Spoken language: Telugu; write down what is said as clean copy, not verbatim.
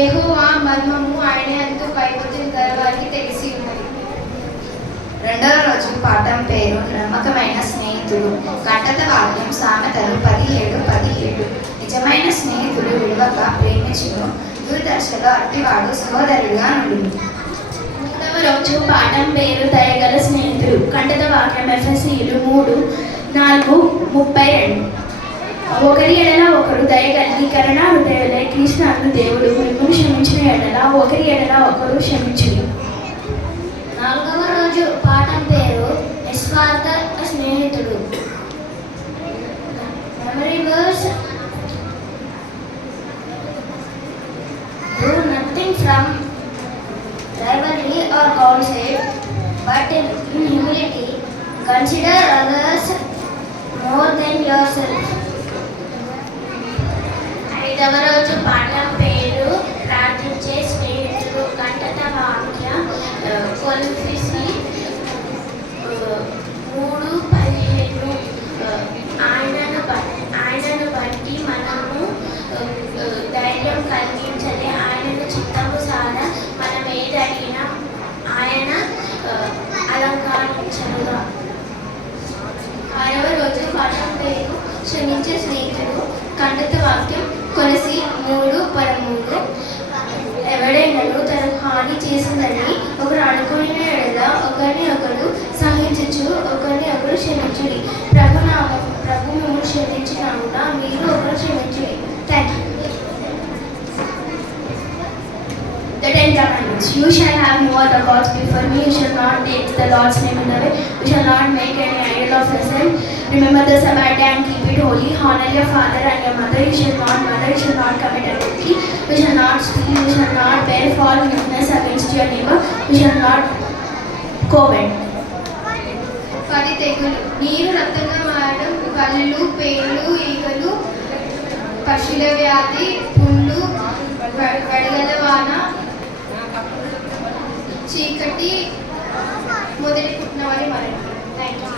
యెహోవా మర్మము ఆయన అందు భయభక్తులు గలవారికి తెలిసి ఉన్నది. రెండవ రోజు పాఠం పేరు నమ్మకమైన స్నేహితులు. కంటత వాక్యం సామెతలు 17:17. నిజమైన స్నేహితులు విలువక ప్రేమించును, దుర్దశలో అట్టివాడు సహోదరుడుగా నుండును. మూడవ రోజు పాఠం పేరు దయగల స్నేహితులు. కంటత వాక్యం ఎఫెసీయులు 3:4-32. ఒకరి ఎడల ఒకరు దయగలిగి కరుణా హృదయులై క్రీస్తునందు దేవుడు మిమ్మల్ని క్షమించిన ఎడల ఒకరి ఎడల ఒకరు క్షమించును. నాలుగవ రోజు పాఠం పేరు నిస్వార్థ స్నేహితుడు. Memory verse: do nothing from rivalry or gossip, but in humility consider others more than yourself. ఐదవ రోజు పాఠం పేరు ప్రార్థించే స్నేహితుడు. కంటత వాక్య కొలొస్సీ 3:15. ఆయనను బట్టి మనము ధైర్యం కలిగించలే. ఆయనను చిత్తము సార మనం ఏది అడిగినా ఆయన అలంకరించనుగా. ఆరవ రోజు పాఠం పేరు క్షమించే స్నేహితుడు. కంటత వాక్యం కొలొస్సీ 3:13. ఎవడైనను తనకు హాని చేసిందని ఒకరు అనుకుని ఎడల ఒకరిని ఒకరు సహించుచు ఒకరిని ఒకరు క్షమించుడి. ప్రభు మిమ్మల్ని క్షమించినామున మీరు ఒకరు క్షమించుడి. Thank you. The Ten Commandments. You shall have no other gods before me. You shall not take the Lord's name in the way. You shall not make any idol of yourself. Remember the Sabbath day and keep it holy. Honor your father and your mother. You shall not murder. You shall not commit adultery. You shall not steal. You shall not bear false witness against your neighbor. You shall not covet. 10 తెగులు. నీరు రక్తంగా మారడం, కళ్ళు, పేలు, ఈగలు, పశువుల వ్యాధి, పుండు, వడగళ్ళ వాన, చీకటి, మొదటి పుట్టిన వారి మరణం. Thank you.